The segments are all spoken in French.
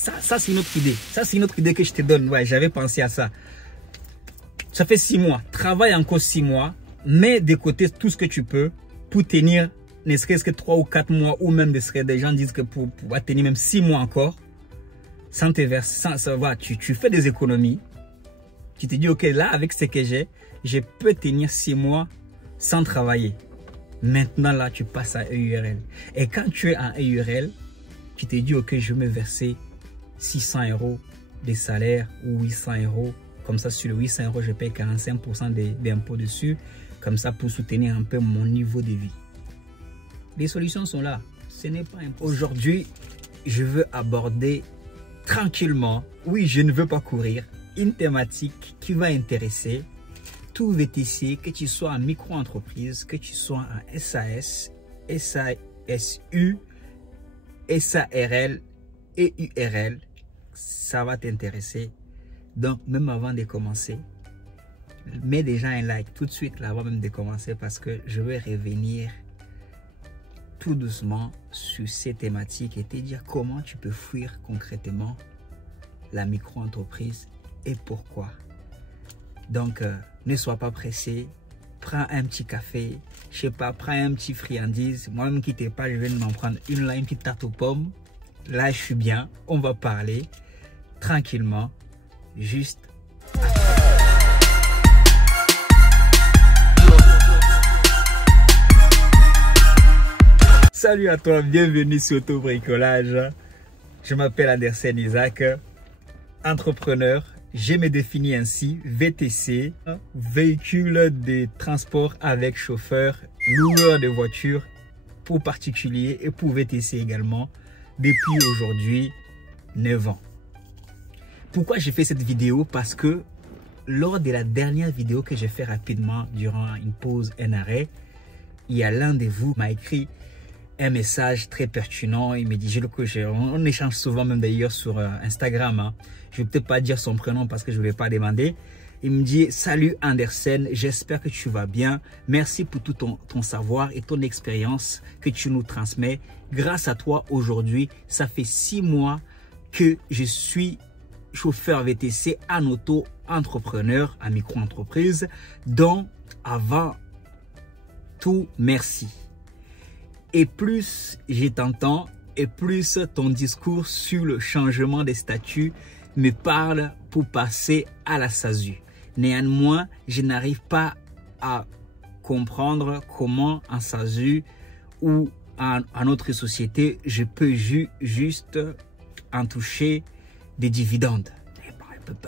Ça c'est une autre idée. Ça, c'est une autre idée que je te donne. Ouais, j'avais pensé à ça. Ça fait 6 mois. Travaille encore 6 mois. Mets de côté tout ce que tu peux pour tenir, ne serait-ce que 3 ou 4 mois, ou même des gens disent que pour pouvoir tenir même 6 mois encore, sans te verser, ça va, tu fais des économies. Tu te dis, ok, là, avec ce que j'ai, je peux tenir 6 mois sans travailler. Maintenant, là, tu passes à EURL. Et quand tu es en EURL, tu te dis, ok, je vais me verser 600 € de salaire ou 800 €. Comme ça, sur le 800 €, je paye 45% d'impôts dessus. Comme ça, pour soutenir un peu mon niveau de vie. Les solutions sont là. Ce n'est pas impossible. Aujourd'hui, je veux aborder tranquillement, oui, je ne veux pas courir, une thématique qui va intéresser tout VTC, que tu sois en micro-entreprise, que tu sois en SAS, SASU, SARL et URL. Ça va t'intéresser. Donc, même avant de commencer, mets déjà un like tout de suite là avant même de commencer parce que je vais revenir tout doucement sur ces thématiques et te dire comment tu peux fuir concrètement la micro-entreprise et pourquoi. Donc, ne sois pas pressé, prends un petit café, je sais pas, prends un petit friandise. Moi-même qui t'ai pas, je viens de m'en prendre une là, une petite tarte aux pommes. Là, je suis bien, on va parler tranquillement, juste. Salut à toi, bienvenue sur Auto Bricolage. Je m'appelle Andersen Isaac, entrepreneur. Je me définis ainsi, VTC, véhicule de transport avec chauffeur, loueur de voitures pour particuliers et pour VTC également, depuis aujourd'hui 9 ans. Pourquoi j'ai fait cette vidéo? Parce que lors de la dernière vidéo que j'ai fait rapidement durant une pause, un arrêt, il y a l'un de vous qui m'a écrit un message très pertinent. Il me dit, on échange souvent même d'ailleurs sur Instagram. Hein. Je ne vais peut-être pas dire son prénom parce que je ne vais pas demander. Il me dit, salut Andersen, j'espère que tu vas bien. Merci pour tout ton savoir et ton expérience que tu nous transmets. Grâce à toi aujourd'hui, ça fait 6 mois que je suis chauffeur VTC en auto-entrepreneur, en micro-entreprise. Donc, avant tout, merci. Et plus je t'entends, et plus ton discours sur le changement des statuts me parle pour passer à la SASU. Néanmoins, je n'arrive pas à comprendre comment en SASU ou en autre société, je peux juste en toucher des dividendes.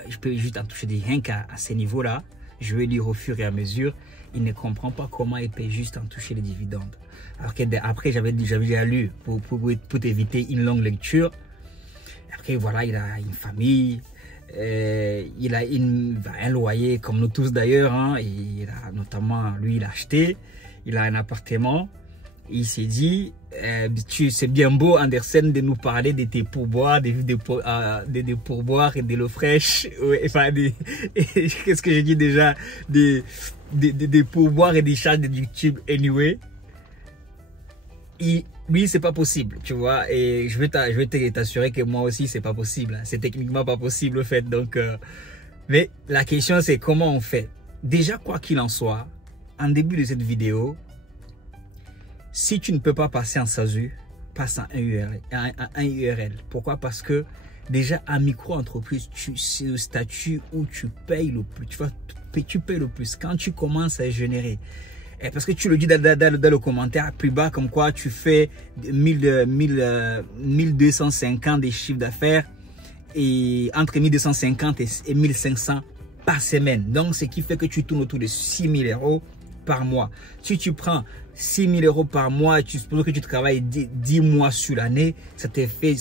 Je peux juste en toucher des rien qu'à ce niveau-là. Je vais lire au fur et à mesure. Il ne comprend pas comment il peut juste en toucher les dividendes. Alors qu'après, j'avais déjà lu pour éviter une longue lecture. Après, voilà, il a une famille, il a un loyer, comme nous tous d'ailleurs. Hein, notamment, lui, il a acheté, il a un appartement. Il s'est dit, c'est bien beau, Andersen, de nous parler de tes pourboires, des pourboires et de l'eau fraîche. Enfin, qu'est-ce que j'ai dit déjà? Des pourboires et des charges de YouTube anyway. Lui, c'est pas possible, tu vois. Et je vais t'assurer que moi aussi, c'est pas possible. C'est techniquement pas possible, en fait. Donc, mais la question, c'est comment on fait. Déjà, quoi qu'il en soit, en début de cette vidéo, si tu ne peux pas passer en SASU, passe en un URL. Pourquoi? Parce que déjà, en micro-entreprise, c'est le statut où tu payes le plus. Tu payes le plus quand tu commences à générer. Et parce que tu le dis dans le commentaire plus bas, comme quoi tu fais 1250 des chiffres d'affaires et entre 1250 et 1500 par semaine. Donc, ce qui fait que tu tournes autour de 6000 € par mois. Si tu prends 6000 € par mois et tu supposes que tu travailles 10 mois sur l'année, ça te fait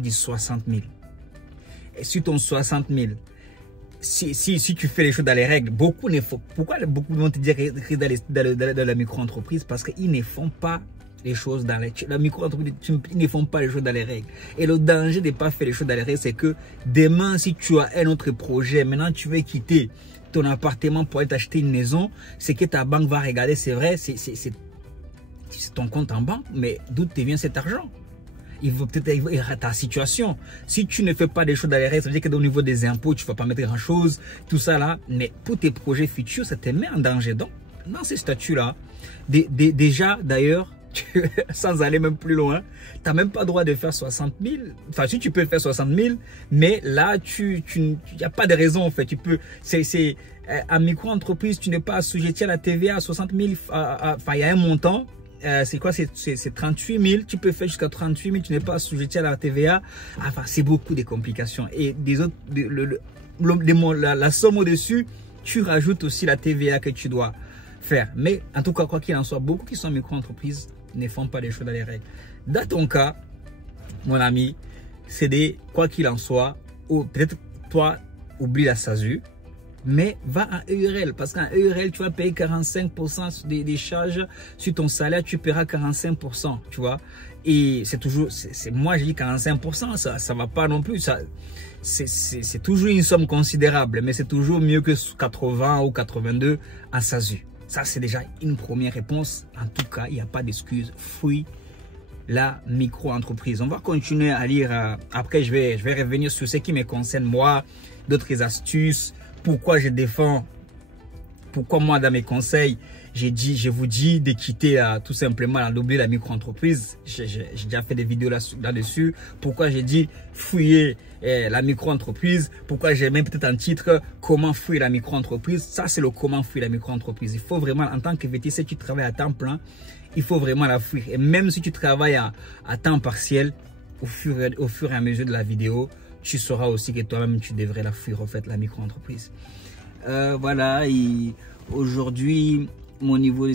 du 60 000. Et sur ton 60 000, si tu fais les choses dans les règles, pourquoi beaucoup vont te dire dans la micro-entreprise? Parce qu'ils ne font pas les choses dans la micro-entreprise, ils ne font pas les choses dans les règles. Et le danger de ne pas faire les choses dans les règles, c'est que demain, si tu as un autre projet, maintenant tu veux quitter ton appartement pour aller t'acheter une maison, c'est que ta banque va regarder, c'est vrai, c'est ton compte en banque, mais d'où te vient cet argent? il va peut-être ta situation. Si tu ne fais pas des choses dans les règles, ça veut dire qu'au niveau des impôts, tu ne vas pas mettre grand-chose, tout ça là. Mais pour tes projets futurs, ça te met en danger. Donc, dans ces statuts-là, déjà, d'ailleurs, sans aller même plus loin, tu n'as même pas le droit de faire 60 000. Enfin, si tu peux faire 60 000, mais là, il n'y a pas de raison, en fait. Tu peux, en micro-entreprise, tu n'es pas assujetti à la TVA à 60 000. Enfin, il y a un montant. C'est quoi? C'est 38 000. Tu peux faire jusqu'à 38 000. Tu n'es pas assujetti à la TVA. Enfin, c'est beaucoup de complications. Et des autres, la somme au-dessus, tu rajoutes aussi la TVA que tu dois faire. Mais en tout cas, quoi qu'il en soit, beaucoup qui sont micro-entreprises ne font pas les choses dans les règles. Dans ton cas, mon ami, c'est des quoi qu'il en soit, ou peut-être toi, oublie la SASU, mais va en EURL, parce qu'en EURL, tu vas payer 45% des charges sur ton salaire, tu paieras 45%, tu vois. Et c'est toujours, moi je dis 45%, ça va pas non plus, c'est toujours une somme considérable, mais c'est toujours mieux que 80 ou 82 en SASU. Ça, c'est déjà une première réponse. En tout cas, il n'y a pas d'excuse. Fouille la micro-entreprise. On va continuer à lire. Après, je vais revenir sur ce qui me concerne moi, d'autres astuces, pourquoi je défends, pourquoi moi, dans mes conseils, je vous dis de quitter tout simplement, d'oublier la micro-entreprise. J'ai déjà fait des vidéos là-dessus. Pourquoi j'ai dit fouiller la micro-entreprise. Pourquoi j'ai même peut-être un titre comment fouiller la micro-entreprise. Ça, c'est le comment fouiller la micro-entreprise. Il faut vraiment, en tant que VTC, tu travailles à temps plein, il faut vraiment la fuir. Et même si tu travailles à temps partiel, au fur et à mesure de la vidéo, tu sauras aussi que toi-même, tu devrais la fuir, en fait, la micro-entreprise. Voilà, aujourd'hui, mon niveau des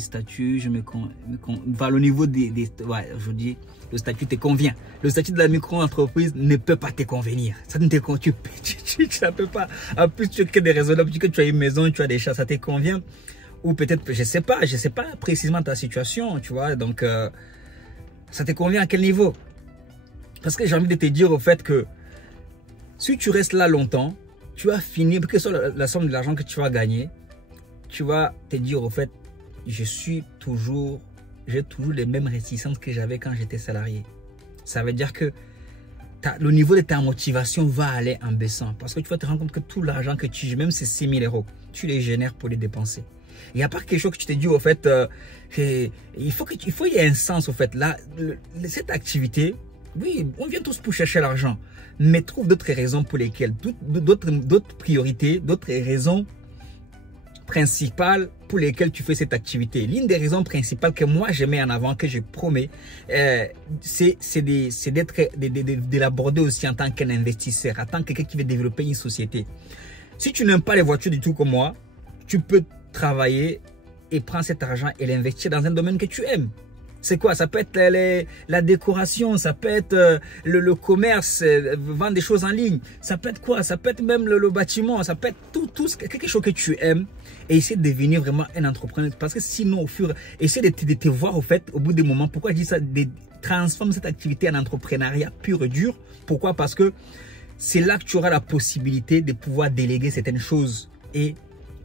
statuts, le niveau ouais, je dis, le statut te convient. Le statut de la micro-entreprise ne peut pas te convenir. Ça ne te convient, tu ne peux pas. En plus, tu as des raisonnables, tu as une maison, tu as des chats, ça te convient. Ou peut-être, je sais pas précisément ta situation, tu vois. Donc, ça te convient à quel niveau? Parce que j'ai envie de te dire au fait que si tu restes là longtemps, tu vas finir, quelle que soit la somme de l'argent que tu vas gagner, tu vas te dire au fait, j'ai toujours les mêmes réticences que j'avais quand j'étais salarié. Ça veut dire que le niveau de ta motivation va aller en baissant. Parce que tu vas te rendre compte que tout l'argent que tu, même ces 6 000 €, tu les génères pour les dépenser. Il n'y a pas quelque chose que tu te dis au fait, il faut qu'il y ait un sens au fait. Là, cette activité, oui, on vient tous pour chercher l'argent. Mais trouve d'autres raisons pour lesquelles, d'autres priorités, d'autres raisons principales pour lesquelles tu fais cette activité. L'une des raisons principales que moi je mets en avant, que je promets, c'est de l'aborder aussi en tant qu'un investisseur, en tant que quelqu'un qui veut développer une société. Si tu n'aimes pas les voitures du tout comme moi, tu peux travailler et prendre cet argent et l'investir dans un domaine que tu aimes. C'est quoi? Ça peut être la décoration, ça peut être le commerce, vendre des choses en ligne. Ça peut être quoi? Ça peut être même le bâtiment, ça peut être tout quelque chose que tu aimes. Et essayer de devenir vraiment un entrepreneur. Parce que sinon, essaie de te voir au fait, au bout des moments, pourquoi je dis ça, transforme cette activité en entrepreneuriat pur et dur. Pourquoi? Parce que c'est là que tu auras la possibilité de pouvoir déléguer certaines choses et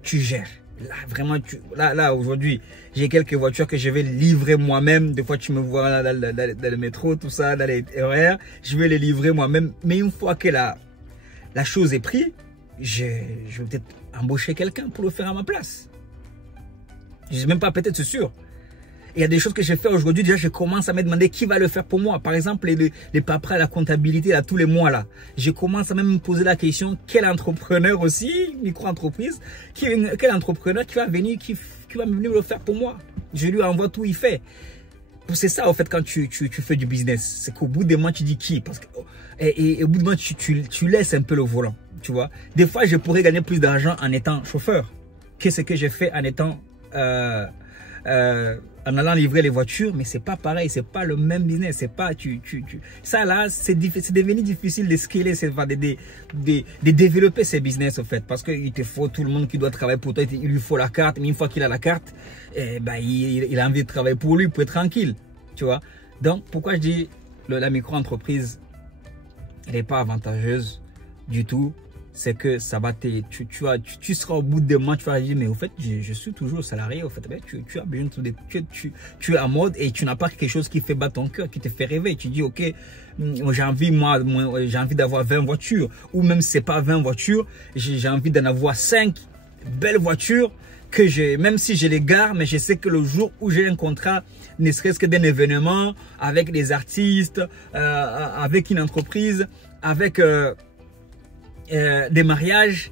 tu gères. Là, vraiment, là aujourd'hui, j'ai quelques voitures que je vais livrer moi-même. Des fois, tu me vois dans le métro, tout ça, dans les horaires. Je vais les livrer moi-même. Mais une fois que la chose est prise, je vais peut-être embaucher quelqu'un pour le faire à ma place. Je ne sais même pas, peut-être, c'est sûr. Il y a des choses que je fais aujourd'hui, déjà je commence à me demander qui va le faire pour moi. Par exemple, les paperasses, la comptabilité, là, tous les mois, là. Je commence à même me poser la question, quel entrepreneur aussi, micro-entreprise, quel entrepreneur qui va venir le faire pour moi. Je lui envoie tout, il fait. C'est ça, en fait, quand tu fais du business. C'est qu'au bout des mois, tu dis qui. Et au bout des mois, tu laisses un peu le volant, tu vois. Des fois, je pourrais gagner plus d'argent en étant chauffeur que ce que j'ai fait en étant... en allant livrer les voitures, mais c'est pas pareil, c'est pas le même business, c'est pas ça là, c'est devenu difficile de scaler, de développer ces business en fait, parce qu'il te faut tout le monde qui doit travailler pour toi, il lui faut la carte, mais une fois qu'il a la carte, il a envie de travailler pour lui, pour être tranquille, tu vois. Donc pourquoi je dis la micro-entreprise, elle n'est pas avantageuse du tout c'est que ça va tu seras au bout de mois, tu vas dire, mais au fait, je suis toujours salarié, au fait, tu as besoin de tu es à mode et tu n'as pas quelque chose qui fait battre ton cœur, qui te fait rêver. Tu dis, ok, j'ai envie d'avoir 20 voitures, ou même si c'est pas 20 voitures, j'ai envie d'en avoir 5 belles voitures que même si je les gare, mais je sais que le jour où j'ai un contrat, ne serait-ce que d'un événement, avec des artistes, avec une entreprise, avec des mariages,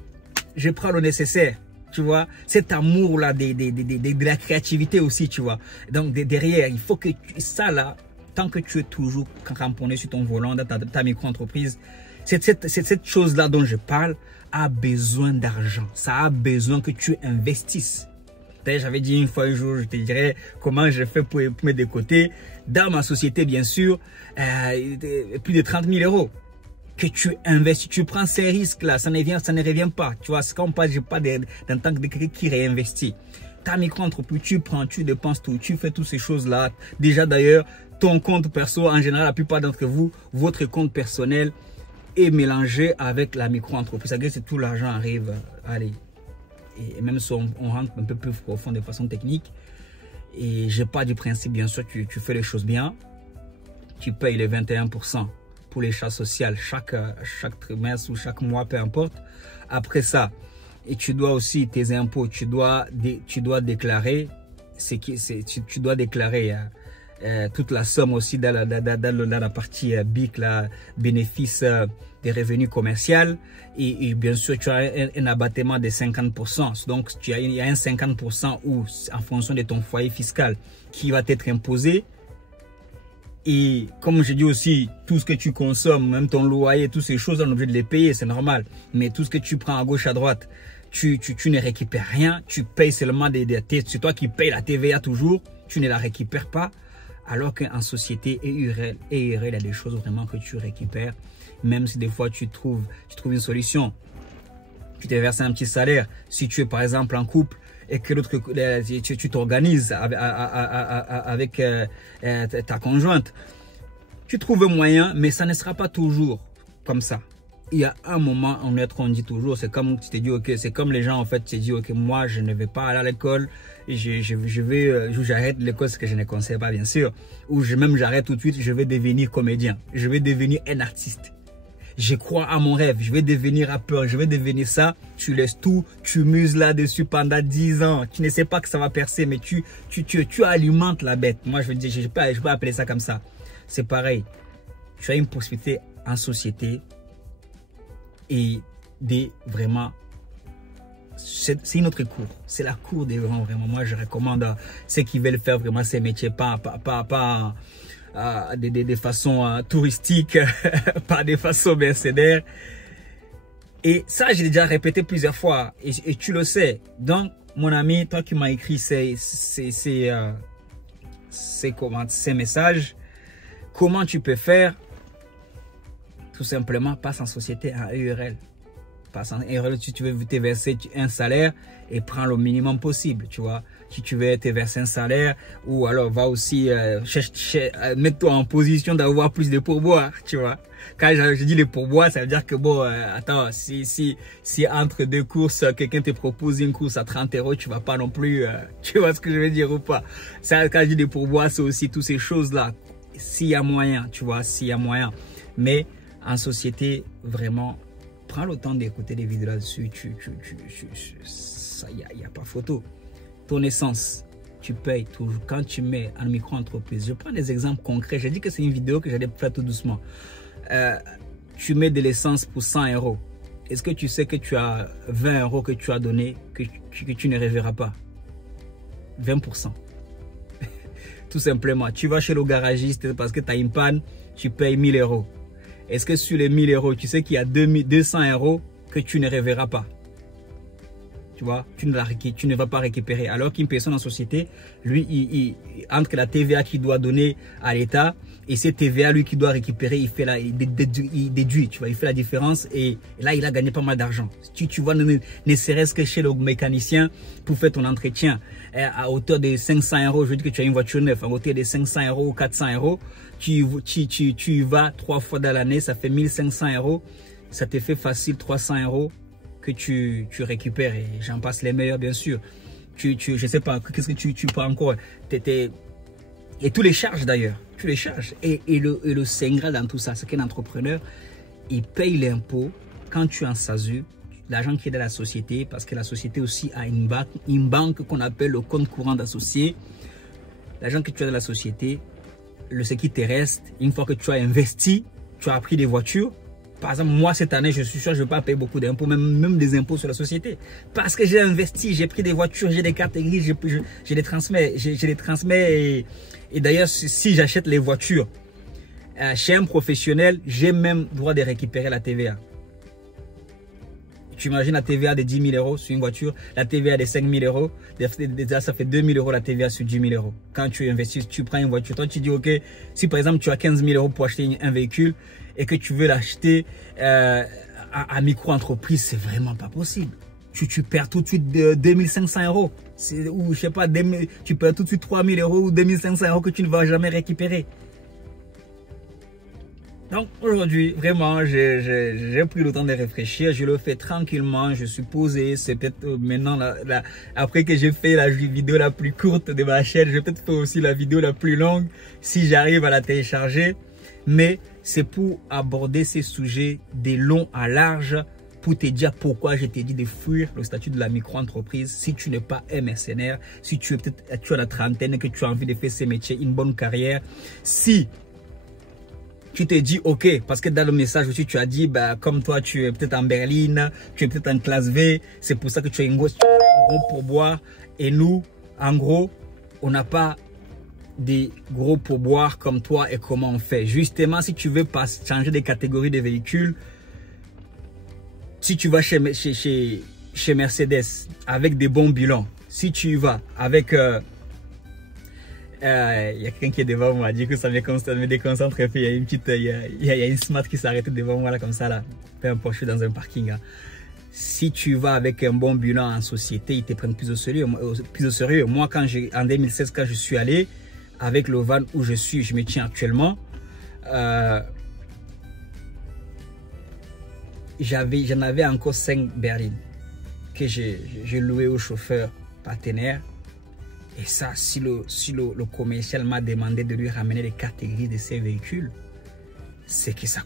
je prends le nécessaire, tu vois. Cet amour-là de la créativité aussi, tu vois. Donc, derrière, il faut que ça, là, tant que tu es toujours cramponné sur ton volant dans ta micro-entreprise, cette chose-là dont je parle a besoin d'argent. Ça a besoin que tu investisses. D'ailleurs, j'avais dit une fois un jour, je te dirais comment je fais pour mettre de côté. Dans ma société, bien sûr, plus de 30 000 euros. Que tu investis, tu prends ces risques-là, ça ne revient pas. Tu vois, c'est comme pas, j'ai pas d'un tant que quelqu'un qui réinvestit. Ta micro-entreprise, tu prends, tu dépenses tout, tu fais toutes ces choses-là. Déjà d'ailleurs, ton compte perso, en général, la plupart d'entre vous, votre compte personnel est mélangé avec la micro-entreprise. C'est-à-dire que tout l'argent arrive, allez. Et même si on rentre un peu plus profond de façon technique, et j'ai pas du principe, bien sûr, tu fais les choses bien, tu payes les 21%. Pour les charges sociales chaque trimestre ou chaque mois, peu importe. Après ça, et tu dois aussi tes impôts, tu dois déclarer tu dois déclarer toute la somme aussi dans la partie BIC, la bénéfice des revenus commerciaux, et bien sûr tu as un abattement de 50%. Donc il y a un 50% où, en fonction de ton foyer fiscal, qui va t'être imposé. Et comme je dis aussi, tout ce que tu consommes, même ton loyer, toutes ces choses, on est obligé de les payer, c'est normal. Mais tout ce que tu prends à gauche, à droite, tu ne récupères rien. Tu payes seulement c'est toi qui payes la TVA toujours. Tu ne la récupères pas. Alors qu'en société et URL, il y a des choses vraiment que tu récupères. Même si des fois tu trouves une solution. Tu te verses un petit salaire. Si tu es par exemple en couple, et que l'autre, tu t'organises avec ta conjointe, tu trouves un moyen, mais ça ne sera pas toujours comme ça. Il y a un moment, on dit toujours, c'est comme tu t'es dit, ok, c'est comme les gens en fait, tu t'es dit, ok, moi je ne vais pas aller à l'école, j'arrête l'école, ce que je ne conseille pas bien sûr, ou même j'arrête tout de suite, je vais devenir comédien, je vais devenir un artiste. Je crois à mon rêve, je vais devenir rappeur, je vais devenir ça. Tu laisses tout, tu muses là-dessus pendant 10 ans. Tu ne sais pas que ça va percer, mais tu alimentes la bête. Moi, je veux dire, je peux appeler ça comme ça. C'est pareil. Tu as une possibilité en société et vraiment, c'est une autre cour. C'est la cour des grands, vraiment. Moi, je recommande à ceux qui veulent faire vraiment ces métiers, pas des façons touristiques, pas des façons mercenaires. Et ça, j'ai déjà répété plusieurs fois et tu le sais. Donc, mon ami, toi qui m'as écrit ces messages, comment tu peux faire? Tout simplement, passe en société, en URL. Passe en URL si tu veux te verser un salaire et prends le minimum possible, tu vois. Si tu veux te verser un salaire, ou alors va aussi mettre-toi en position d'avoir plus de pourboires, tu vois. Quand je dis les pourboires, ça veut dire que bon, attends, si entre deux courses, quelqu'un te propose une course à 30 €, tu vas pas non plus, tu vois ce que je veux dire ou pas. Ça, quand je dis les pourboires, c'est aussi toutes ces choses-là. S'il y a moyen, tu vois, s'il y a moyen. Mais en société, vraiment, prends le temps d'écouter des vidéos là-dessus. Il n'y a pas photo. Ton essence, tu payes toujours. Quand tu mets en micro-entreprise, je prends des exemples concrets. J'ai dit que c'est une vidéo que j'allais faire tout doucement. Tu mets de l'essence pour 100 €. Est-ce que tu sais que tu as 20 € que tu as donné que tu ne reverras pas? 20%. Tout simplement. Tu vas chez le garagiste parce que tu as une panne, tu payes 1000 €. Est-ce que sur les 1000 €, tu sais qu'il y a 200 € que tu ne reverras pas? Tu vois, tu ne vas pas récupérer. Alors qu'une personne en société, lui, entre la TVA qu'il doit donner à l'État et cette TVA, lui, qu'il doit récupérer, il déduit, tu vois, il fait la différence et là, il a gagné pas mal d'argent. Tu vois, ne serait-ce que chez le mécanicien pour faire ton entretien à hauteur de 500 €, je veux dire que tu as une voiture neuve, à hauteur de 500 € ou 400 €, tu y vas 3 fois dans l'année, ça fait 1500 €. ça te fait facile 300 € que tu récupères. Et j'en passe les meilleurs, bien sûr. Je sais pas, qu'est-ce que tu prends encore? Et tous les charges d'ailleurs. Tu les charges. Et le Saint-Graal dans tout ça, c'est qu'un entrepreneur, il paye l'impôt quand tu es en SASU, l'argent qui est dans la société, parce que la société aussi a une banque qu'on appelle le compte courant d'associé. L'argent que tu as dans la société, ce qui te reste, une fois que tu as investi, tu as pris des voitures. Par exemple, moi, cette année, je suis sûr que je ne vais pas payer beaucoup d'impôts, même des impôts sur la société. Parce que j'ai investi, j'ai pris des voitures, j'ai des cartes grises, je les transmets. Et d'ailleurs, si j'achète les voitures chez un professionnel, j'ai même droit de récupérer la TVA. Tu imagines la TVA de 10 000 € sur une voiture, la TVA de 5 000 €, déjà ça fait 2 000 € la TVA sur 10 000 €. Quand tu investis, tu prends une voiture, toi tu dis ok, si par exemple tu as 15 000 € pour acheter un véhicule et que tu veux l'acheter à micro-entreprise, c'est vraiment pas possible. Tu perds tout de suite 2 500 €. Ou je sais pas, tu perds tout de suite 3 000 € ou 2 500 € que tu ne vas jamais récupérer. Donc aujourd'hui, vraiment, j'ai pris le temps de réfléchir. Je le fais tranquillement, je suis posé. C'est peut-être maintenant, après que j'ai fait la vidéo la plus courte de ma chaîne, je vais peut-être faire aussi la vidéo la plus longue si j'arrive à la télécharger. Mais c'est pour aborder ces sujets de long à large, pour te dire pourquoi je t'ai dit de fuir le statut de la micro-entreprise. Si tu n'es pas un mercenaire, si tu as la trentaine, que tu as envie de faire ces métiers, une bonne carrière, si tu te dis ok, parce que dans le message aussi tu as dit bah, comme toi tu es peut-être en berline, tu es peut-être en classe V, c'est pour ça que tu as une grosse pourboire. Et nous, en gros, on n'a pas des gros pourboires comme toi. Et comment on fait? Justement, si tu veux pas changer de catégorie de véhicules, si tu vas chez Mercedes avec des bons bilans, si tu y vas avec il y a quelqu'un qui est devant moi, du coup ça me déconcentre. Il y a une petite, il y a une smart qui s'est arrêtée devant moi là comme ça là. Peu importe, je suis dans un parking. Hein. Si tu vas avec un bon bilan en société, ils te prennent plus au sérieux. Moi, en 2016, quand je suis allé avec le van où je me tiens actuellement, j'en avais encore 5 berlines que j'ai loué au chauffeur partenaire. Et ça, si le commercial m'a demandé de lui ramener les catégories de ces véhicules, c'est que ça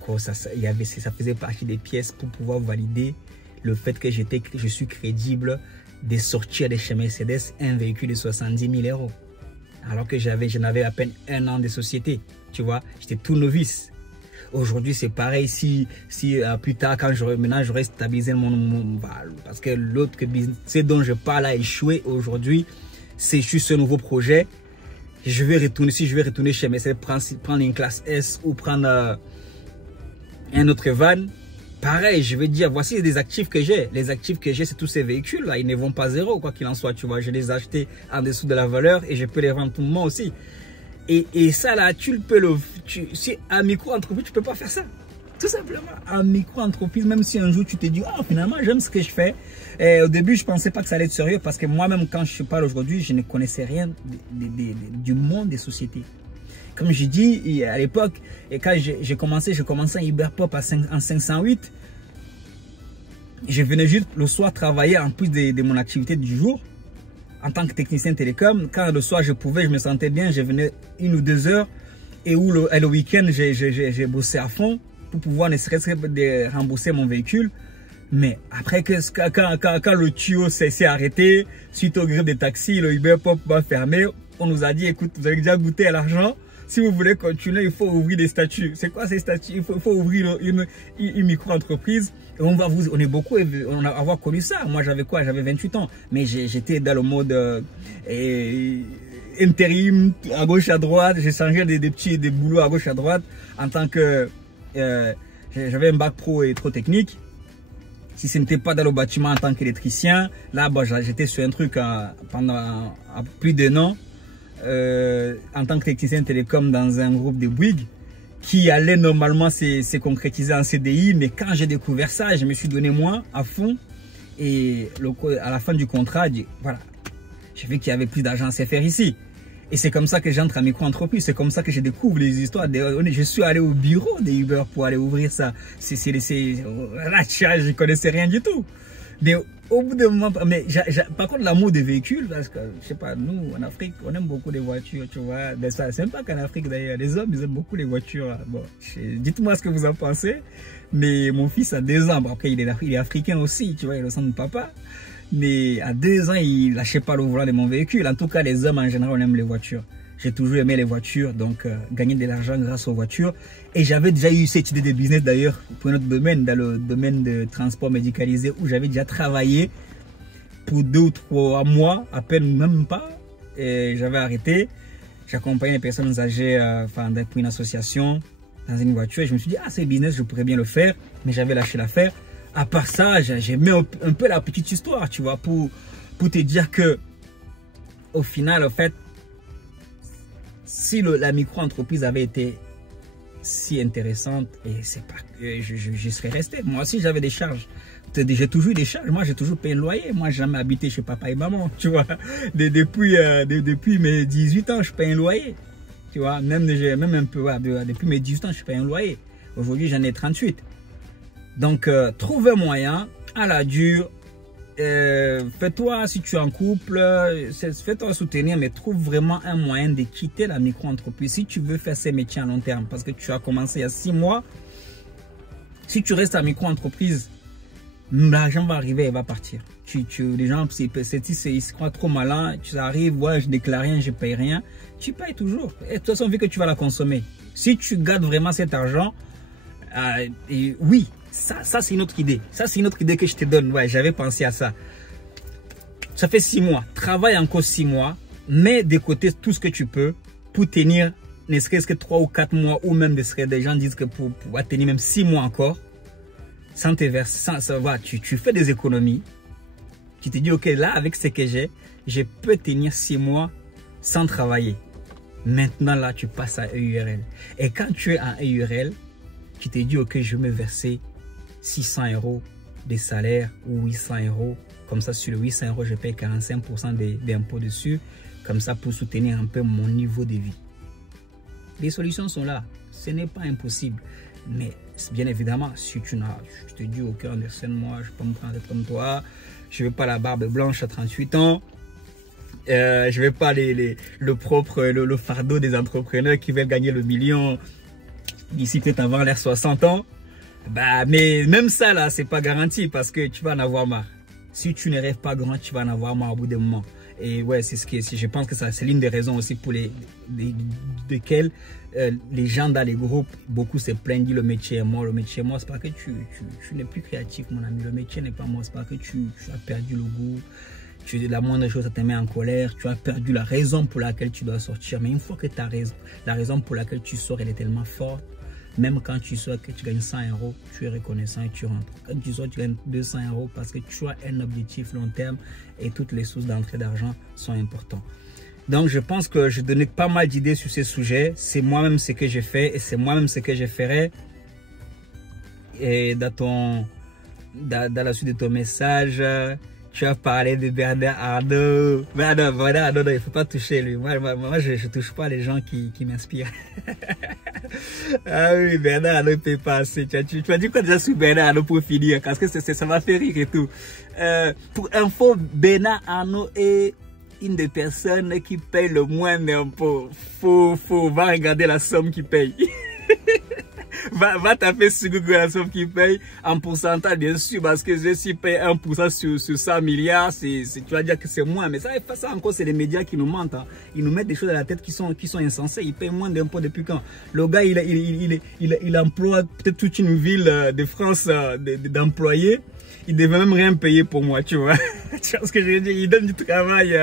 faisait partie des pièces pour pouvoir valider le fait que je suis crédible de sortir de chez Mercedes un véhicule de 70 000 €. Alors que j'en avais à peine 1 an de société, tu vois, j'étais tout novice. Aujourd'hui, c'est pareil si plus tard, maintenant j'aurais stabilisé mon parce que l'autre business dont je parle a échoué aujourd'hui. C'est juste un nouveau projet. Si je vais retourner chez Mercedes, prendre une classe S ou prendre un autre van, pareil, je vais dire, voici des actifs que j'ai. Les actifs que j'ai, c'est tous ces véhicules-là. Ils ne vont pas zéro, quoi qu'il en soit. Tu vois, je les ai achetés en dessous de la valeur et je peux les vendre tout le moment aussi. Et ça, là, si à micro-entreprise, tu ne peux pas faire ça. Tout simplement, en micro-entreprise, même si un jour tu te dis, oh, finalement, j'aime ce que je fais. Et au début, je ne pensais pas que ça allait être sérieux parce que moi-même, quand je parle aujourd'hui, je ne connaissais rien du monde des sociétés. Comme je dis, à l'époque, et quand j'ai commencé en Hyperpop en 508, je venais juste le soir travailler en plus de mon activité du jour en tant que technicien télécom. Quand le soir, je me sentais bien, je venais 1 ou 2 heures et où le week-end, j'ai bossé à fond pour pouvoir ne serait-ce que de rembourser mon véhicule. Mais après, quand le tuyau s'est arrêté, suite au grève des taxis, le Hyperpop va fermer, on nous a dit, écoute, vous avez déjà goûté à l'argent. Si vous voulez continuer, il faut ouvrir des statuts. C'est quoi ces statuts? Il faut ouvrir une micro-entreprise. Et on est beaucoup à avoir connu ça. Moi, j'avais quoi? J'avais 28 ans. Mais j'étais dans le mode intérim, à gauche, à droite. J'ai changé des boulots à gauche, à droite. En tant que... j'avais un bac pro et trop technique. Si ce n'était pas dans le bâtiment en tant qu'électricien, là, j'étais sur un truc pendant plus d'1 an. En tant que technicien télécom dans un groupe de Bouygues qui allait normalement se concrétiser en CDI, mais quand j'ai découvert ça, je me suis donné moi à fond et à la fin du contrat, voilà, j'ai vu qu'il y avait plus d'argent à se faire ici. Et c'est comme ça que j'entre en micro-entreprise. C'est comme ça que je découvre les histoires. Je suis allé au bureau des Uber pour aller ouvrir ça. Là, je connaissais rien du tout. Mais au bout d'un moment, par contre, l'amour des véhicules, parce que, je sais pas, nous, en Afrique, on aime beaucoup les voitures, tu vois. C'est même pas qu'en Afrique d'ailleurs, les hommes, ils aiment beaucoup les voitures. Bon, dites-moi ce que vous en pensez. Mais mon fils a 2 ans, bon, après, il est africain aussi, tu vois, il ressemble à papa. Mais à 2 ans, il lâchait pas le volant de mon véhicule. En tout cas, les hommes, en général, on aime les voitures. J'ai toujours aimé les voitures, donc gagner de l'argent grâce aux voitures. Et j'avais déjà eu cette idée de business d'ailleurs pour notre domaine, dans le domaine de transport médicalisé, où j'avais déjà travaillé pour 2 ou 3 mois, à peine même pas. Et j'avais arrêté. J'accompagnais les personnes âgées pour une association dans une voiture. Et je me suis dit, ah, c'est business, je pourrais bien le faire. Mais j'avais lâché l'affaire. À part ça, j'ai mis un peu la petite histoire, tu vois, pour te dire que, au final, en fait, si la micro-entreprise avait été si intéressante, et c'est pas que je serais resté. Moi aussi, j'avais des charges. J'ai toujours eu des charges. Moi, j'ai toujours payé le loyer. Moi, j'ai jamais habité chez papa et maman, tu vois. Depuis mes 18 ans, je paye un loyer. Tu vois, même un peu, ouais, depuis mes 18 ans, je paye un loyer. Aujourd'hui, j'en ai 38. Donc, trouve un moyen à la dure. Fais-toi, si tu es en couple, fais-toi soutenir, mais trouve vraiment un moyen de quitter la micro-entreprise si tu veux faire ces métiers à long terme. Parce que tu as commencé il y a 6 mois. Si tu restes à micro-entreprise, l'argent va arriver et va partir. Les gens, ils se croient trop malins. Tu arrives, ouais, je déclare rien, je paye rien. Tu payes toujours. Et de toute façon, vu que tu vas la consommer. Si tu gardes vraiment cet argent, oui. Ça c'est une autre idée. Ça, c'est une autre idée que je te donne. Ouais, j'avais pensé à ça. Ça fait 6 mois. Travaille encore 6 mois. Mets de côté tout ce que tu peux pour tenir, ne serait-ce que 3 ou 4 mois, ou même des gens disent que pour pouvoir tenir même 6 mois encore, sans te verser, tu fais des économies. Tu te dis, ok, là, avec ce que j'ai, je peux tenir 6 mois sans travailler. Maintenant, là, tu passes à EURL. Et quand tu es en EURL, tu te dis, ok, je vais me verser 600 € de salaire ou 800 €. Comme ça, sur le 800 €, je paye 45% d'impôts dessus. Comme ça, pour soutenir un peu mon niveau de vie. Les solutions sont là. Ce n'est pas impossible. Mais bien évidemment, si tu te dis, ok, Anderson, moi, je peux me prendre comme toi. Je ne veux pas la barbe blanche à 38 ans. Je ne veux pas le fardeau des entrepreneurs qui veulent gagner le million d'ici peut-être avant l'air 60 ans. Bah, mais même ça, là, c'est pas garanti parce que tu vas en avoir marre. Si tu ne rêves pas grand, tu vas en avoir marre au bout d'un moment. Et ouais, je pense que c'est l'une des raisons aussi pour lesquelles les gens dans les groupes, beaucoup se plaignent, disent le métier est mort. Le métier est mort, c'est pas que tu n'es plus créatif, mon ami. Le métier n'est pas mort, c'est pas que tu as perdu le goût. La moindre chose, ça te met en colère. Tu as perdu la raison pour laquelle tu dois sortir. Mais une fois que la raison pour laquelle tu sors, elle est tellement forte. Même quand tu sors, que tu gagnes 100 €, tu es reconnaissant et tu rentres. Quand tu sors, tu gagnes 200 € parce que tu as un objectif long terme et toutes les sources d'entrée d'argent sont importantes. Donc, je pense que je donnais pas mal d'idées sur ces sujets. C'est moi-même ce que j'ai fait et c'est moi-même ce que je ferai. Et dans la suite de ton message, tu as parlé de Bernard Arnault. Bernard Arnault, il ne faut pas toucher lui. Moi je ne touche pas les gens qui m'inspirent. Ah oui, Bernard Arnault ne peut pas assez. Tu as dit quoi déjà sur Bernard Arnault pour finir? Parce que ça m'a fait rire et tout. Pour info, Bernard Arnault est une des personnes qui paye le moins d'impôts. Va regarder la somme qu'il paye. Va taper sur Google la somme qu'il paye en pourcentage, bien sûr, parce que s'il paye 1% sur 100 milliards, tu vas dire que c'est moins. Mais ça encore, c'est les médias qui nous mentent. Hein. Ils nous mettent des choses à la tête qui sont insensées. Il paye moins d'impôts depuis quand? Le gars, il emploie peut-être toute une ville de France d'employés. Il devait même rien payer pour moi, tu vois. Tu vois ce que je veux dire? Il donne du travail.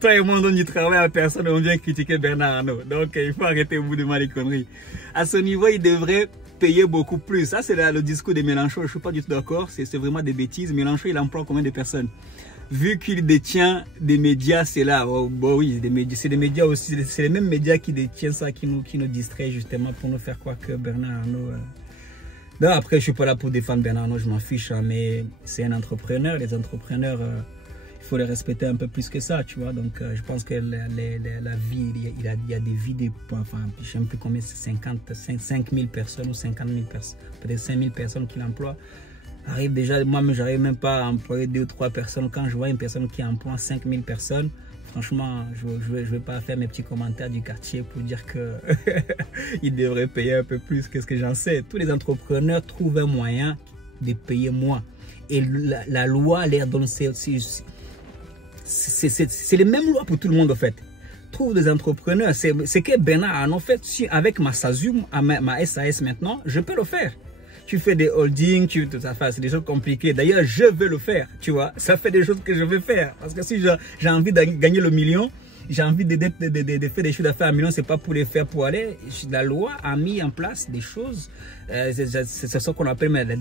Toi et moi, on donne du travail à personne. On vient critiquer Bernard Arnault. Donc, il faut arrêter au bout de les conneries. À ce niveau, il devrait payer beaucoup plus. Ça, c'est le discours de Mélenchon. Je ne suis pas du tout d'accord. C'est vraiment des bêtises. Mélenchon, il emploie combien de personnes? Vu qu'il détient des médias, c'est là. Oh, bon, oui, c'est des médias aussi. C'est les mêmes médias qui détiennent ça, qui nous distraient justement pour nous faire croire que Bernard Arnault... Non, après, je ne suis pas là pour défendre Bernard Arnault, je m'en fiche, hein, mais c'est un entrepreneur. Les entrepreneurs, il faut les respecter un peu plus que ça, tu vois. Donc, je pense que la vie, il y a des vies, enfin, je ne sais plus combien, c'est 5 000 personnes ou 50 000 personnes, peut-être 5 000 personnes qui l'emploient. Arrive déjà, moi, je n'arrive même pas à employer 2 ou 3 personnes. Quand je vois une personne qui emploie 5 000 personnes, franchement, je ne vais pas faire mes petits commentaires du quartier pour dire qu'il devrait payer un peu plus. Qu'est-ce que j'en sais? Tous les entrepreneurs trouvent un moyen de payer moins. Et la loi leur donne... C'est les mêmes lois pour tout le monde, en fait. Trouve des entrepreneurs. C'est que Bernard en fait, avec ma SASU, ma SAS maintenant, je peux le faire. Tu fais des holdings, c'est des choses compliquées. D'ailleurs, je veux le faire, tu vois. Ça fait des choses que je veux faire. Parce que si j'ai envie de gagner le million, j'ai envie de faire des choses d'affaires à 1 million, c'est pas pour les faire pour aller. La loi a mis en place des choses. C'est ce qu'on appelle la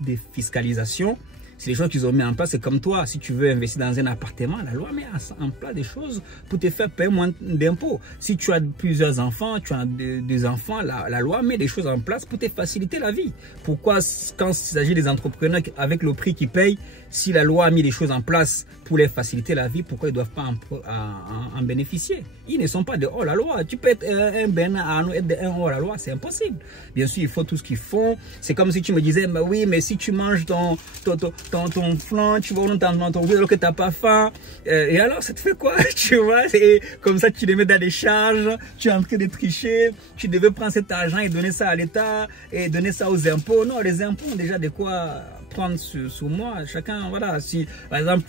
défiscalisation. C'est des choses qu'ils ont mis en place. C'est comme toi, si tu veux investir dans un appartement, la loi met en place des choses pour te faire payer moins d'impôts. Si tu as plusieurs enfants, tu as des enfants, la loi met des choses en place pour te faciliter la vie. Pourquoi, quand il s'agit des entrepreneurs avec le prix qu'ils payent, si la loi a mis des choses en place pour les faciliter la vie, pourquoi ils ne doivent pas en bénéficier? Ils ne sont pas de hors la loi. Tu peux être un Bernard être de hors la loi, c'est impossible. Bien sûr, il faut tout ce qu'ils font. C'est comme si tu me disais, bah oui, mais si tu manges ton flan, tu vas dans ton alors que tu n'as pas faim. Et alors, ça te fait quoi? Tu vois, et comme ça, tu les mets dans des charges, tu es en train de tricher, tu devais prendre cet argent et donner ça à l'État et donner ça aux impôts. Non, les impôts ont déjà de quoi prendre sur moi. Chacun, voilà, si par exemple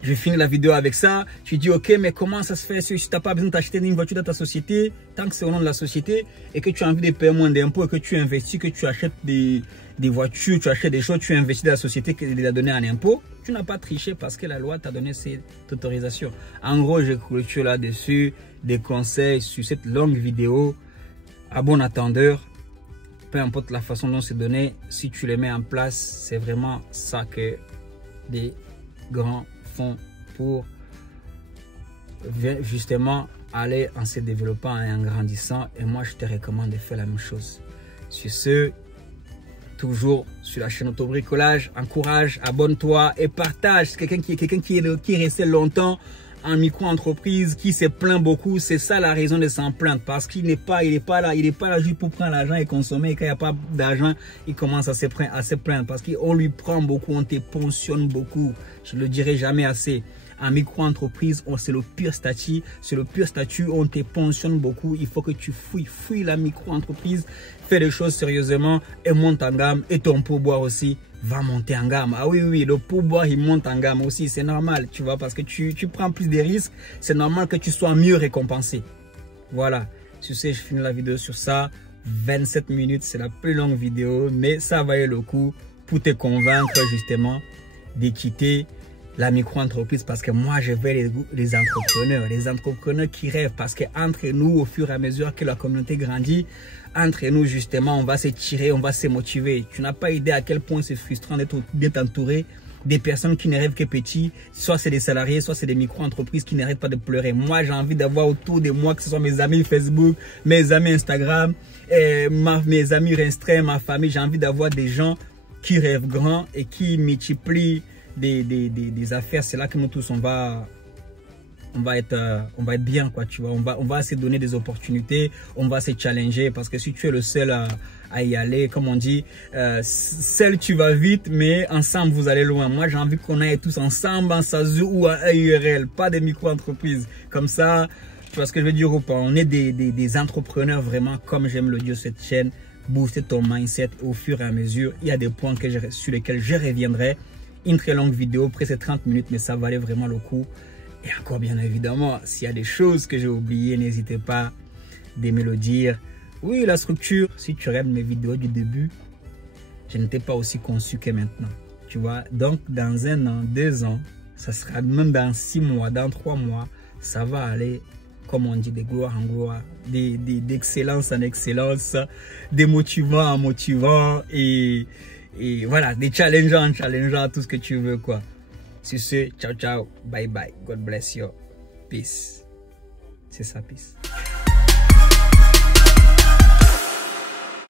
je finis la vidéo avec ça, tu dis ok, mais comment ça se fait si tu n'as pas besoin d'acheter une voiture dans ta société, tant que c'est au nom de la société et que tu as envie de payer moins d'impôts et que tu investis, que tu achètes des voitures, tu achètes des choses, tu investis dans la société qui les a donné en impôt, tu n'as pas triché parce que la loi t'a donné cette autorisation. En gros, j'ai clôturé là-dessus des conseils sur cette longue vidéo. À bon attendeur, peu importe la façon dont c'est donné, si tu les mets en place, c'est vraiment ça que des grands font pour justement aller en se développant et en grandissant. Et moi, je te recommande de faire la même chose. Sur ce, toujours sur la chaîne Autobricolage, encourage, abonne-toi et partage. Quelqu'un qui est resté longtemps en micro-entreprise, qui se plaint beaucoup, c'est ça la raison de s'en plaindre, parce qu'il n'est pas là juste pour prendre l'argent et consommer, et quand il n'y a pas d'argent, il commence à se plaindre, parce qu'on lui prend beaucoup, on te pensionne beaucoup, je ne le dirai jamais assez. En micro-entreprise, c'est le pire statut, on te pensionne beaucoup, il faut que tu fouilles la micro-entreprise, fais les choses sérieusement et monte en gamme, et ton pourboire aussi va monter en gamme. Ah oui, le pourboire il monte en gamme aussi, c'est normal, tu vois, parce que tu prends plus de risques, c'est normal que tu sois mieux récompensé. Voilà, tu sais, je finis la vidéo sur ça, 27 minutes, c'est la plus longue vidéo, mais ça valait le coup pour te convaincre justement de quitter la micro-entreprise, parce que moi je veux les entrepreneurs qui rêvent, parce qu'entre nous, au fur et à mesure que la communauté grandit, entre nous justement, on va se tirer, on va se motiver. Tu n'as pas idée à quel point c'est frustrant d'être entouré des personnes qui ne rêvent que petit, soit c'est des salariés, soit c'est des micro-entreprises qui n'arrêtent pas de pleurer. Moi, j'ai envie d'avoir autour de moi, que ce soit mes amis Facebook, mes amis Instagram, mes amis restreints, ma famille, j'ai envie d'avoir des gens qui rêvent grand et qui multiplient des affaires. C'est là que nous tous on va être bien, quoi, tu vois. On va se donner des opportunités, on va se challenger, parce que si tu es le seul à y aller, comme on dit, seul tu vas vite, mais ensemble vous allez loin. Moi j'ai envie qu'on aille tous ensemble en SASU ou en URL, pas des micro-entreprises. Comme ça, tu vois ce que je veux dire ou pas, on est des entrepreneurs vraiment, comme j'aime le dire cette chaîne, booster ton mindset au fur et à mesure. Il y a des points sur lesquels je reviendrai. Une très longue vidéo, presque 30 minutes, mais ça valait vraiment le coup. Et encore bien évidemment, s'il y a des choses que j'ai oubliées, n'hésitez pas de me le dire. Oui, la structure, si tu regardes mes vidéos du début, je n'étais pas aussi conçu que maintenant. Tu vois, donc dans 1 an, 2 ans, ça sera même dans 6 mois, dans 3 mois, ça va aller, comme on dit, de gloire en gloire, d'excellence en excellence, de motivant en motivant, et voilà, des challengeants en challengeant, tout ce que tu veux, quoi. Sur ce, ciao, ciao, bye bye, God bless you, peace. C'est ça, peace.